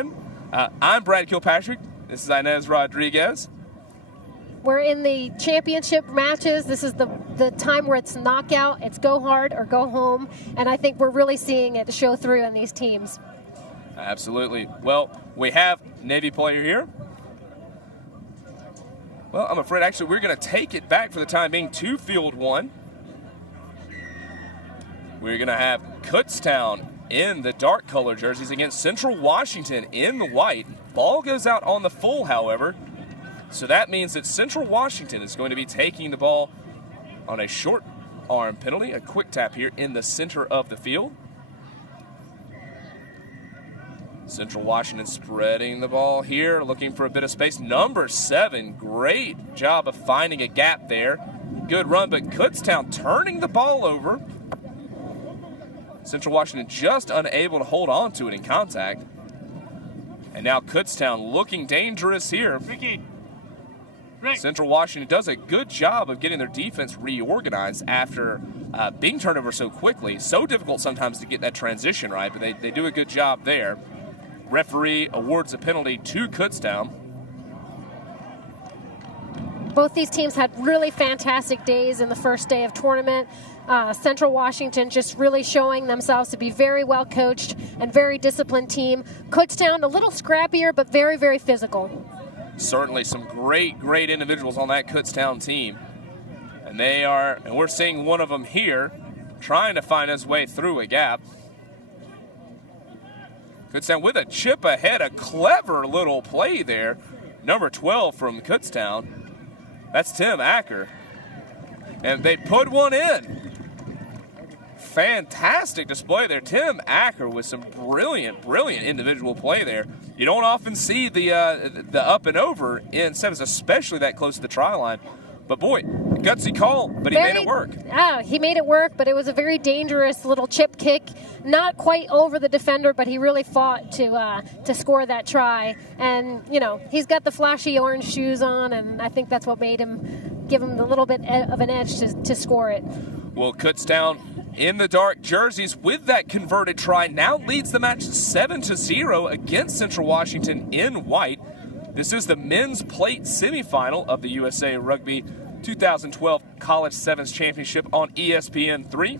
I'm Brad Kilpatrick. This is Inez Rodriguez. We're in the championship matches. This is the time where it's knockout. It's go hard or go home. And I think we're really seeing it show through in these teams. Absolutely. Well, we have Navy player here. Well, I'm afraid actually we're going to take it back for the time being to field one. We're going to have Kutztown in the dark color jerseys against Central Washington in the white. Ball goes out on the full, however. So that means that Central Washington is going to be taking the ball on a short arm penalty, a quick tap here in the center of the field. Central Washington spreading the ball here, looking for a bit of space. Number 7, great job of finding a gap there. Good run, but Kutztown turning the ball over. Central Washington just unable to hold on to it in contact. And now Kutztown looking dangerous here. Central Washington does a good job of getting their defense reorganized after being turned over so quickly. So difficult sometimes to get that transition right, but they do a good job there. Referee awards a penalty to Kutztown. Both these teams had really fantastic days in the first day of tournament. Central Washington just really showing themselves to be very well coached and very disciplined team. Kutztown a little scrappier, but very, very physical. Certainly some great individuals on that Kutztown team. And we're seeing one of them here trying to find his way through a gap. Kutztown with a chip ahead, a clever little play there. Number 12 from Kutztown. That's Tim Acker. And they put one in. Fantastic display there. Tim Acker with some brilliant individual play there. You don't often see the up and over in sevens, especially that close to the try line. But boy, gutsy call, but he made it work. He made it work, but it was a very dangerous little chip kick. Not quite over the defender, but he really fought to score that try. And, you know, he's got the flashy orange shoes on, and I think that's what made him give him the little bit of an edge to score it. Well, Kutztown in the dark jerseys with that converted try now leads the match 7-0 against Central Washington in white. This is the men's plate semifinal of the USA Rugby 2012 College Sevens Championship on ESPN3.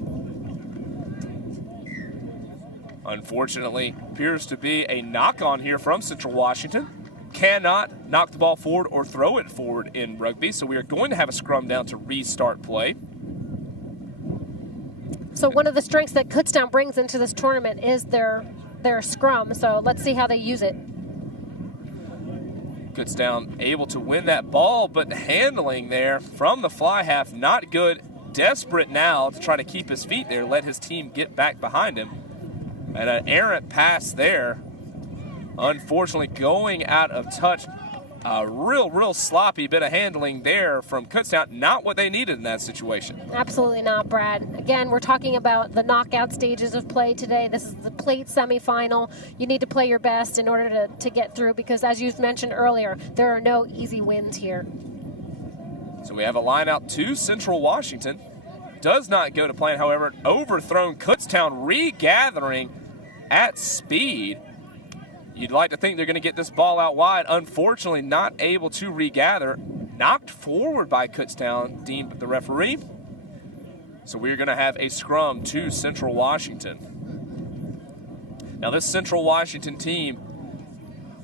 Unfortunately, appears to be a knock-on here from Central Washington. Cannot knock the ball forward or throw it forward in rugby, so we are going to have a scrum down to restart play. So one of the strengths that Kutztown brings into this tournament is their scrum, so let's see how they use it. Kutztown able to win that ball, but handling there from the fly half, not good. Desperate now to try to keep his feet there, let his team get back behind him. And an errant pass there. Unfortunately, going out of touch. A real sloppy bit of handling there from Kutztown. Not what they needed in that situation. Absolutely not, Brad. Again, we're talking about the knockout stages of play today. This is the plate semifinal. You need to play your best in order to get through because, as you've mentioned earlier, there are no easy wins here. So we have a line out to Central Washington. Does not go to plan, however. Overthrown. Kutztown regathering at speed. You'd like to think they're going to get this ball out wide. Unfortunately, not able to regather. Knocked forward by Kutztown, deemed the referee. So we're going to have a scrum to Central Washington. Now this Central Washington team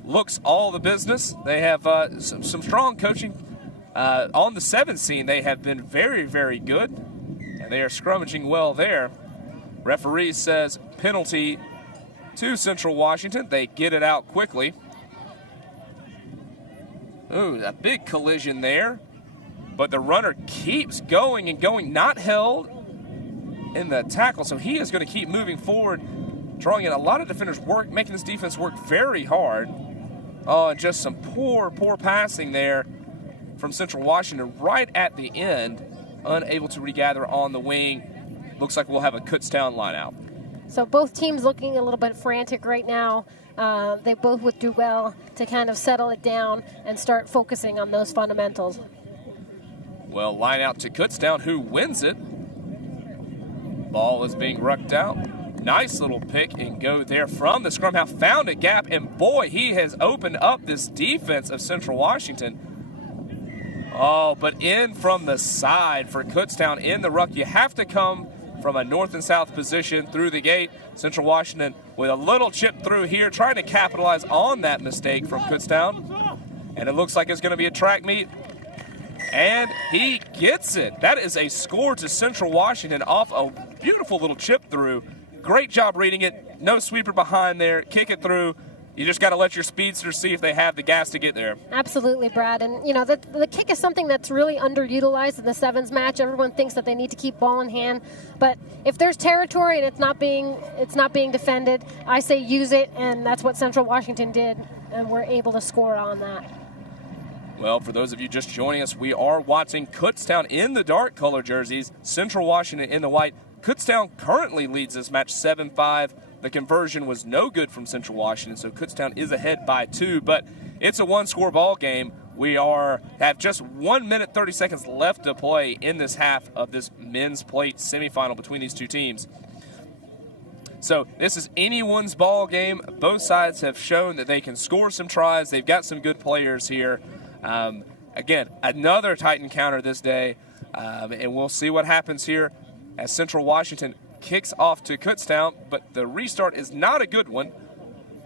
looks all the business. They have some strong coaching. On the 7 scene, they have been very good. And they are scrummaging well there. Referee says penalty to Central Washington. They get it out quickly. Ooh, a big collision there. But the runner keeps going and going, not held in the tackle. So he is going to keep moving forward, drawing in a lot of defenders work, making this defense work very hard. Oh, and just some poor passing there from Central Washington right at the end. Unable to regather on the wing. Looks like we'll have a Kutztown line out. So both teams looking a little bit frantic right now. They both would do well to kind of settle it down and start focusing on those fundamentals. Well, line out to Kutztown, who wins it. Ball is being rucked out. Nice little pick and go there from the scrum half. Found a gap, and boy, he has opened up this defense of Central Washington. Oh, but in from the side for Kutztown in the ruck. You have to come from a north and south position through the gate. Central Washington with a little chip through here, trying to capitalize on that mistake from Kutztown. And it looks like it's going to be a track meet. And he gets it. That is a score to Central Washington off a beautiful little chip through. Great job reading it. No sweeper behind there. Kick it through. You just got to let your speedsters see if they have the gas to get there. Absolutely, Brad. And, you know, the kick is something that's really underutilized in the sevens match. Everyone thinks that they need to keep ball in hand. But if there's territory and it's not being defended, I say use it, and that's what Central Washington did, and we're able to score on that. Well, for those of you just joining us, we are watching Kutztown in the dark color jerseys, Central Washington in the white. Kutztown currently leads this match 7-5. The conversion was no good from Central Washington, so Kutztown is ahead by 2, but it's a one-score ball game. We have just 1 minute 30 seconds left to play in this half of this men's plate semifinal between these two teams. So this is anyone's ball game. Both sides have shown that they can score some tries. They've got some good players here. Again, another tight encounter this day, and we'll see what happens here as Central Washington kicks off to Kutztown, but the restart is not a good one.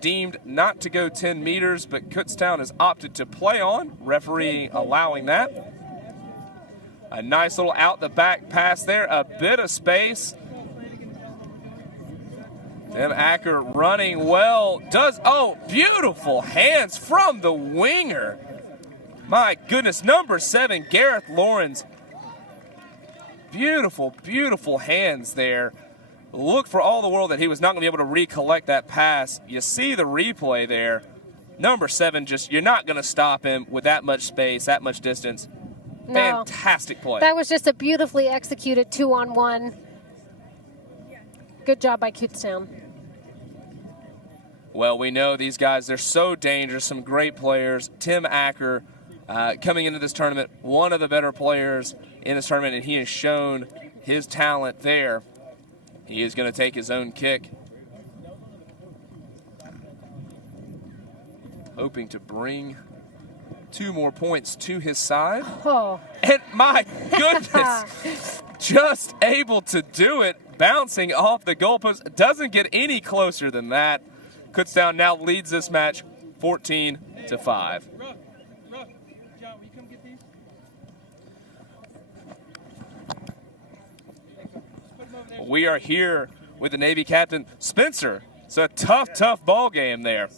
Deemed not to go 10 meters, but Kutztown has opted to play on, referee allowing that. A nice little out the back pass there, a bit of space. Tim Acker running well, beautiful hands from the winger. My goodness, number 7, Gareth Lawrence. Beautiful, beautiful hands there. Look for all the world that he was not going to be able to recollect that pass. You see the replay there. Number 7, you're not going to stop him with that much space, that much distance. No. Fantastic play. That was just a beautifully executed 2-on-1. Good job by Kutztown. Well, we know these guys, they're so dangerous, some great players. Tim Acker, coming into this tournament, one of the better players in this tournament, and he has shown his talent there. He is going to take his own kick. Hoping to bring 2 more points to his side. Oh. And my goodness, just able to do it, bouncing off the goalpost. Doesn't get any closer than that. Kutztown now leads this match 14-5. We are here with the Navy captain, Spencer. It's a tough ball game there.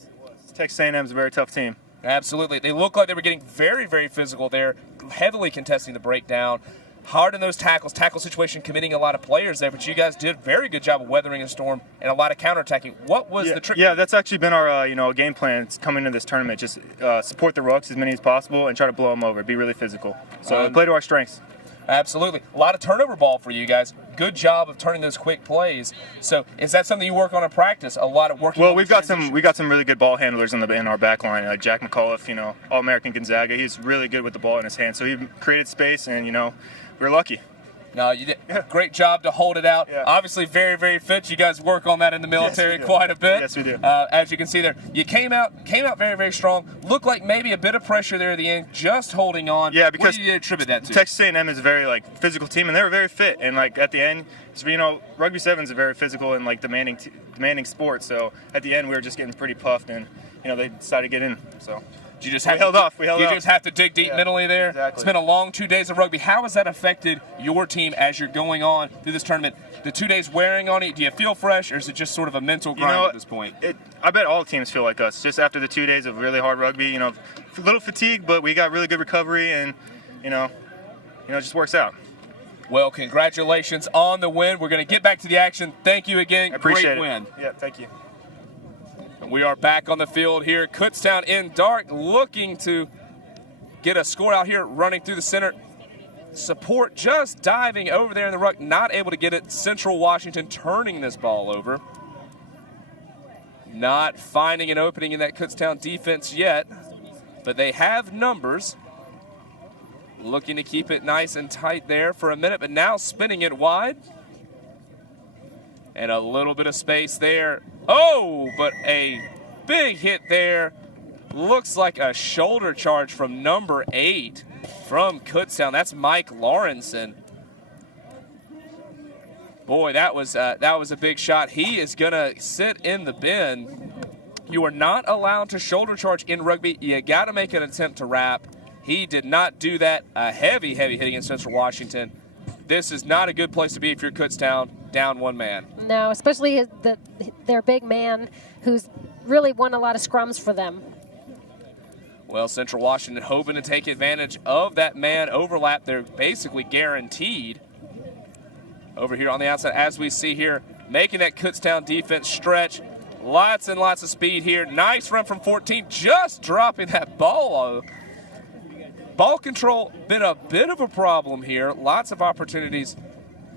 Texas A&M is a very tough team. Absolutely. They look like they were getting very, very physical there, heavily contesting the breakdown. Hard in those tackles, tackle situation, committing a lot of players there, but you guys did a very good job of weathering a storm and a lot of counterattacking. What was the trick? Yeah, that's actually been our game plan coming into this tournament. Just support the rucks as many as possible and try to blow them over. Be really physical. So play to our strengths. Absolutely. A lot of turnover ball for you guys. Good job of turning those quick plays. So is that something you work on in practice? A lot of working. Well, we got some really good ball handlers in our back line. Jack McAuliffe, All-American Gonzaga. He's really good with the ball in his hand. So he created space, and we're lucky. No, you did a great job to hold it out. Yeah. Obviously, very, very fit. You guys work on that in the military quite a bit. Yes, we do. As you can see there, you came out very, very strong. Looked like maybe a bit of pressure there at the end, just holding on. Yeah, because what do you attribute that to? Texas A&M is a very physical team, and they were very fit. And at the end, Rugby 7 is a very physical and demanding sport. So at the end, we were just getting pretty puffed, and they decided to get in. So. We just held off. Just have to dig deep mentally there. Exactly. It's been a long 2 days of rugby. How has that affected your team as you're going on through this tournament? The 2 days wearing on you, do you feel fresh, or is it just sort of a mental grind at this point? I bet all teams feel like us. Just after the 2 days of really hard rugby, a little fatigue, but we got really good recovery, and it just works out. Well, congratulations on the win. We're going to get back to the action. Thank you again. I appreciate Great win. Yeah, thank you. We are back on the field here. Kutztown in dark, looking to get a score out here, running through the center. Support just diving over there in the ruck, not able to get it. Central Washington turning this ball over. Not finding an opening in that Kutztown defense yet, but they have numbers. Looking to keep it nice and tight there for a minute, but now spinning it wide. And a little bit of space there. Oh, but a big hit there. Looks like a shoulder charge from number 8 from Kutztown. That's Mike Lawrenson. Boy, that was a big shot. He is going to sit in the bin. You are not allowed to shoulder charge in rugby. You got to make an attempt to wrap. He did not do that. A heavy hit against Central Washington. This is not a good place to be if you're Kutztown, down one man. No, especially their big man who's really won a lot of scrums for them. Well, Central Washington hoping to take advantage of that man overlap. They're basically guaranteed. Over here on the outside, as we see here, making that Kutztown defense stretch. Lots and lots of speed here. Nice run from 14, just dropping that ball. Ball control been a bit of a problem here. Lots of opportunities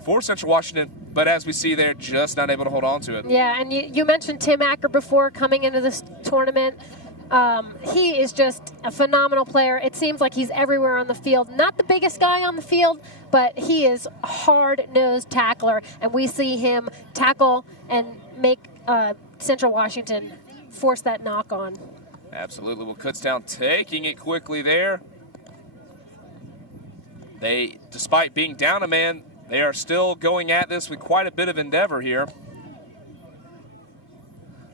for Central Washington, but as we see there, just not able to hold on to it. Yeah, and you mentioned Tim Acker before coming into this tournament. He is just a phenomenal player. It seems like he's everywhere on the field. Not the biggest guy on the field, but he is a hard-nosed tackler, and we see him tackle and make Central Washington force that knock on. Absolutely. Well, Kutztown taking it quickly there. They, despite being down a man, they are still going at this with quite a bit of endeavor here.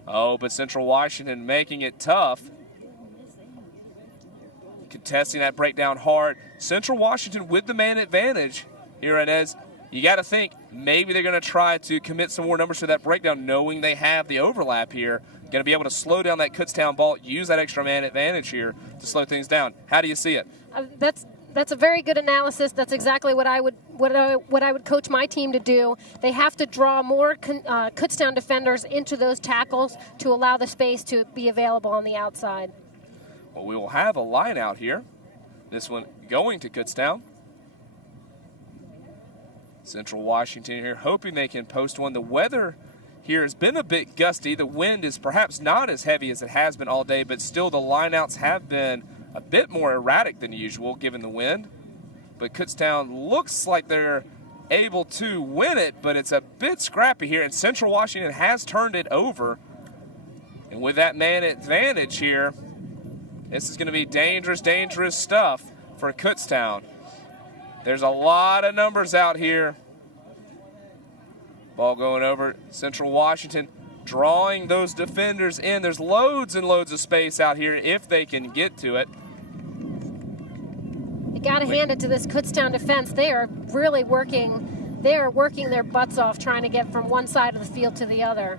Oh, but Central Washington making it tough. Contesting that breakdown hard. Central Washington with the man advantage here, Inez. You got to think maybe they're going to try to commit some more numbers to that breakdown, knowing they have the overlap here. Going to be able to slow down that Kutztown ball, use that extra man advantage here to slow things down. How do you see it? That's a very good analysis. That's exactly what I would coach my team to do. They have to draw more Kutztown defenders into those tackles to allow the space to be available on the outside. Well, we will have a line out here. This one going to Kutztown. Central Washington here hoping they can post one. The weather here has been a bit gusty. The wind is perhaps not as heavy as it has been all day, but still the lineouts have been a bit more erratic than usual given the wind. But Kutztown looks like they're able to win it, but it's a bit scrappy here, and Central Washington has turned it over. And with that man advantage here, this is going to be dangerous, dangerous stuff for Kutztown. There's a lot of numbers out here. Ball going over. Central Washington drawing those defenders in. There's loads and loads of space out here if they can get to it. You got to hand it to this Kutztown defense. They are really working. They are working their butts off trying to get from one side of the field to the other.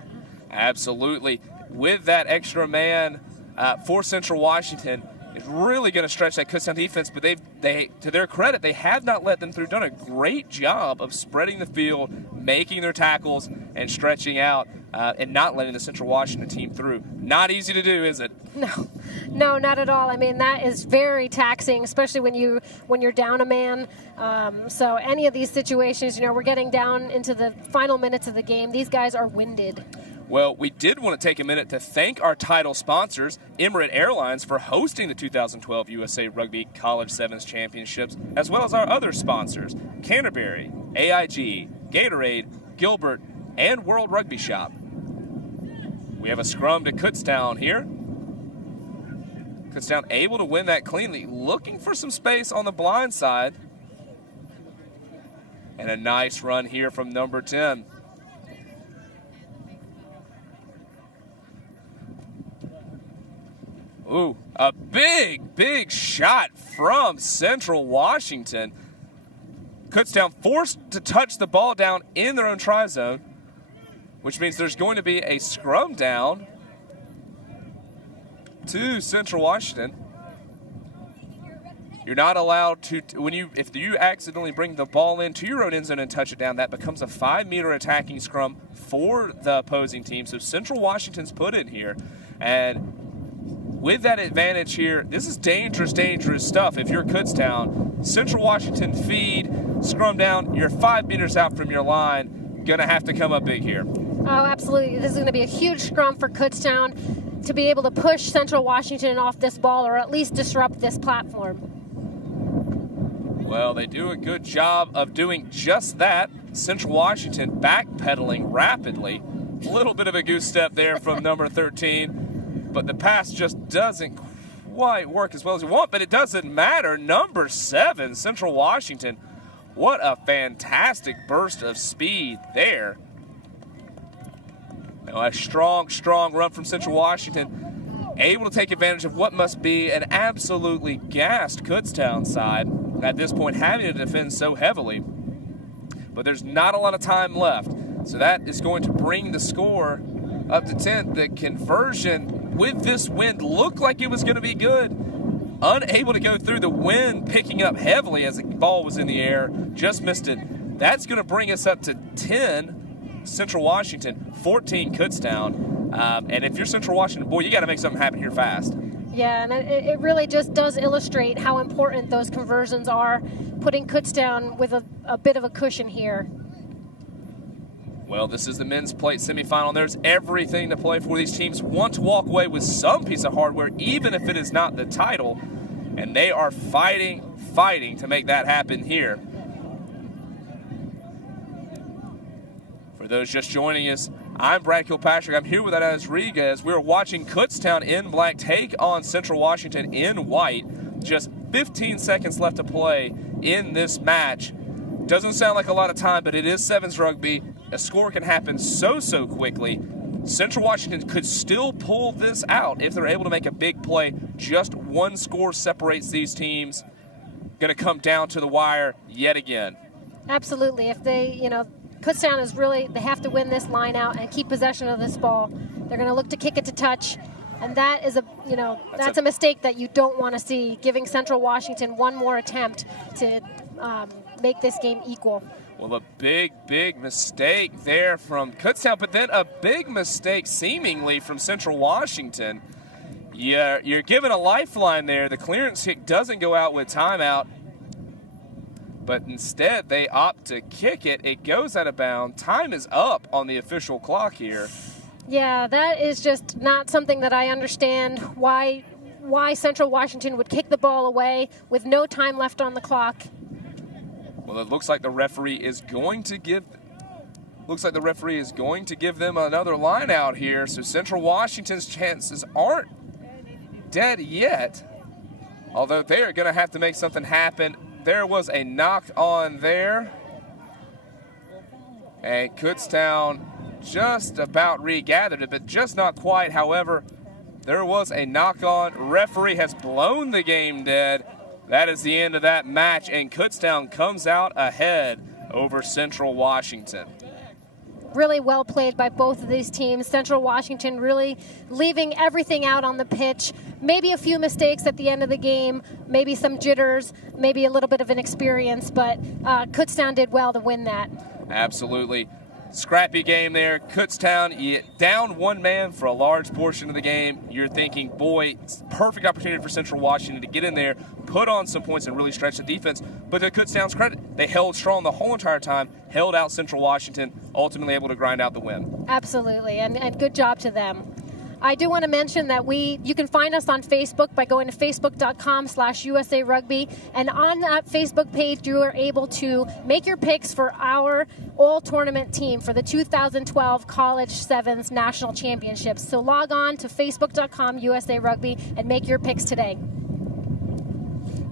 Absolutely. With that extra man for Central Washington, is really going to stretch that Kutztown defense, but they, to their credit, they have not let them through. Done a great job of spreading the field, making their tackles, and stretching out, and not letting the Central Washington team through. Not easy to do, is it? No, not at all. I mean, that is very taxing, especially when you're down a man. So any of these situations, we're getting down into the final minutes of the game. These guys are winded. Well, we did want to take a minute to thank our title sponsors, Emirates Airlines, for hosting the 2012 USA Rugby College Sevens Championships, as well as our other sponsors, Canterbury, AIG, Gatorade, Gilbert, and World Rugby Shop. We have a scrum to Kutztown here. Kutztown able to win that cleanly, looking for some space on the blind side. And a nice run here from number 10. Ooh, a big shot from Central Washington. Kutztown forced to touch the ball down in their own try zone, which means there's going to be a scrum down to Central Washington. You're not allowed to, if you accidentally bring the ball into your own end zone and touch it down, that becomes a 5-meter attacking scrum for the opposing team. So Central Washington's put in here, and with that advantage here, this is dangerous, dangerous stuff. If you're Kutztown, Central Washington feed, scrum down, you're 5 meters out from your line. Going to have to come up big here. Oh, absolutely. This is going to be a huge scrum for Kutztown to be able to push Central Washington off this ball or at least disrupt this platform. Well, they do a good job of doing just that. Central Washington backpedaling rapidly. A little bit of a goose step there from number 13, but the pass just doesn't quite work as well as you want, but it doesn't matter. Number 7, Central Washington. What a fantastic burst of speed there. Now, a strong run from Central Washington, able to take advantage of what must be an absolutely gassed Kutztown side at this point, having to defend so heavily. But there's not a lot of time left, so that is going to bring the score up to 10. The conversion with this wind looked like it was going to be good. Unable to go through, the wind picking up heavily as the ball was in the air, just missed it. That's going to bring us up to 10 Central Washington, 14 Kutztown. And if you're Central Washington, boy, you got to make something happen here fast. Yeah, and it really just does illustrate how important those conversions are, putting Kutztown with a bit of a cushion here. Well, this is the men's plate semifinal. There's everything to play for. These teams want to walk away with some piece of hardware, even if it is not the title, and they are fighting to make that happen here. For those just joining us, I'm Brad Kilpatrick. I'm here with Inez Rodriguez. We're watching Kutztown in black take on Central Washington in white. Just 15 seconds left to play in this match. Doesn't sound like a lot of time, but it is sevens rugby. A score can happen so quickly. Central Washington could still pull this out if they're able to make a big play. Just one score separates these teams. Going to come down to the wire yet again. Absolutely. If they, Kutztown is really, they have to win this line out and keep possession of this ball. They're going to look to kick it to touch, and that is that's a mistake that you don't want to see, giving Central Washington one more attempt to make this game equal. Well, a big mistake there from Kutztown, but then a big mistake seemingly from Central Washington. Yeah, you're given a lifeline there. The clearance kick doesn't go out with timeout, but instead they opt to kick it. It goes out of bounds. Time is up on the official clock here. Yeah, that is just not something that I understand, why Central Washington would kick the ball away with no time left on the clock. Well, it looks like the referee is going to give them another line out here. So Central Washington's chances aren't dead yet, although they are going to have to make something happen. There was a knock on there, and Kutztown just about regathered it, but just not quite. However, there was a knock on. Referee has blown the game dead. That is the end of that match, and Kutztown comes out ahead over Central Washington. Really well played by both of these teams. Central Washington really leaving everything out on the pitch. Maybe a few mistakes at the end of the game, maybe some jitters, maybe a little bit of inexperience, but Kutztown did well to win that. Absolutely. Scrappy game there. Kutztown down one man for a large portion of the game. You're thinking, boy, it's perfect opportunity for Central Washington to get in there, put on some points, and really stretch the defense. But to Kutztown's credit, they held strong the whole entire time, held out Central Washington, ultimately able to grind out the win. Absolutely, and good job to them. I do want to mention that you can find us on Facebook by going to facebook.com/USA Rugby. And on that Facebook page, you are able to make your picks for our all-tournament team for the 2012 College Sevens National Championships. So log on to facebook.com/USA Rugby and make your picks today.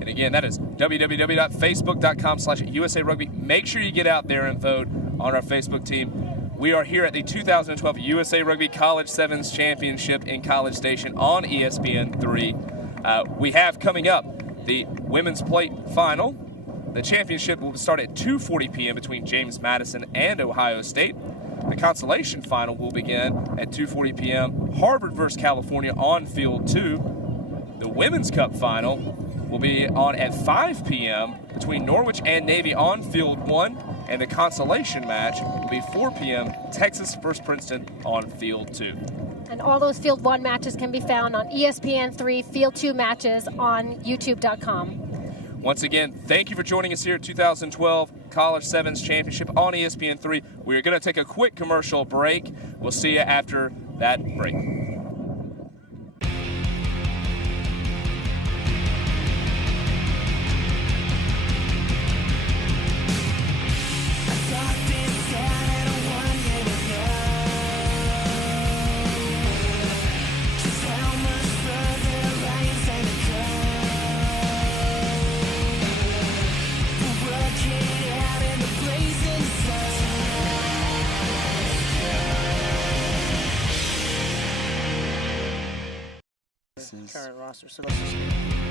And again, that is www.facebook.com/USA Rugby. Make sure you get out there and vote on our Facebook team. We are here at the 2012 USA Rugby College Sevens Championship in College Station on ESPN3. We have coming up the Women's Plate Final. The championship will start at 2:40 p.m. between James Madison and Ohio State. The Consolation Final will begin at 2:40 p.m. Harvard versus California on Field 2. The Women's Cup Final will be on at 5 p.m. between Norwich and Navy on Field 1. And the consolation match will be 4 p.m. Texas versus Princeton on Field 2. And all those Field 1 matches can be found on ESPN3 Field 2 matches on YouTube.com. Once again, thank you for joining us here at 2012 College Sevens Championship on ESPN3. We're going to take a quick commercial break. We'll see you after that break. I thought this is current roster. So let's just